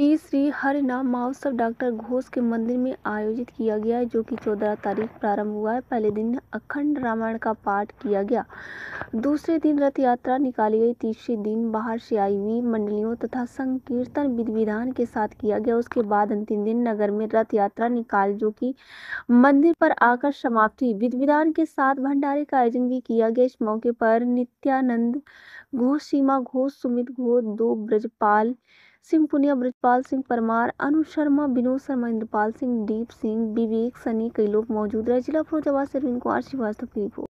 श्री श्री हरिनाम महोत्सव डॉक्टर घोष के मंदिर में आयोजित किया गया है, जो कि 14 तारीख प्रारंभ हुआ है। पहले दिन अखंड रामायण का पाठ किया गया, दूसरे दिन रथ यात्रा निकाली गई, तीसरे दिन बाहर से आई हुई मंडलियों तथा संकीर्तन विधि विधान के साथ किया गया। उसके बाद अंतिम दिन नगर में रथ यात्रा निकाल जो कि मंदिर पर आकर समाप्त हुई। विधि विधान के साथ भंडारे का आयोजन भी किया गया। इस मौके पर नित्यानंद घोष, सीमा घोष, सुमित घोष, दो ब्रजपाल सिंह पुनिया, ब्रजपाल सिंह परमार, अनु शर्मा, विनोद शर्मा, इंद्रपाल सिंह, दीप सिंह, विवेक सनी कई लोग मौजूद रहे। जिला फिरोजाबाद से अरविंद कुमार श्रीवास्तव की रिपोर्ट।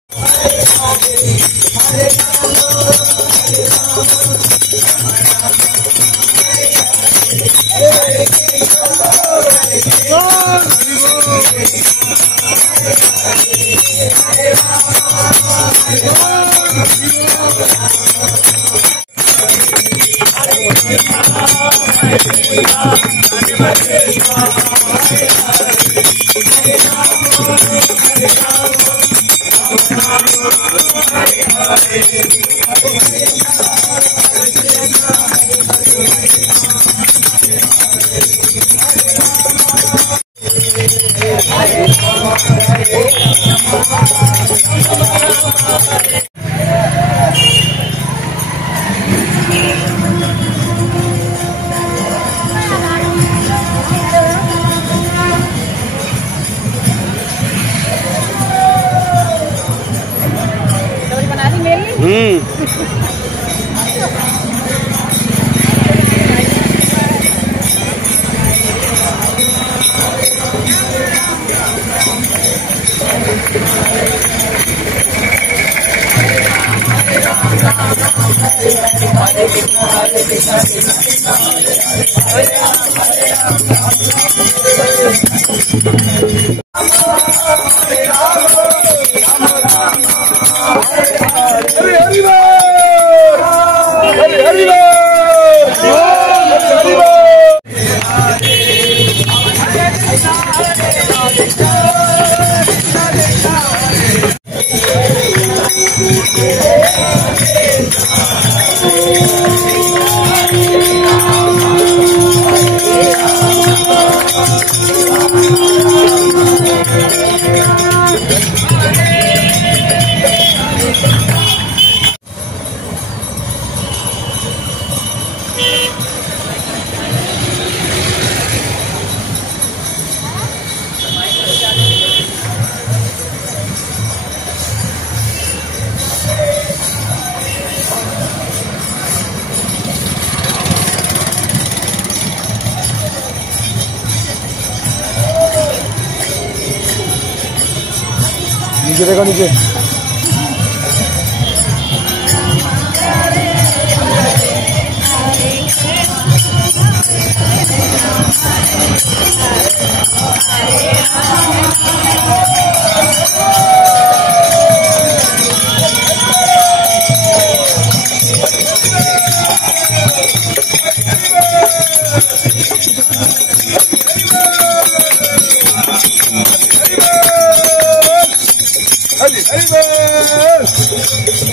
नीचे देखो नीचे। हरि हरि बोल।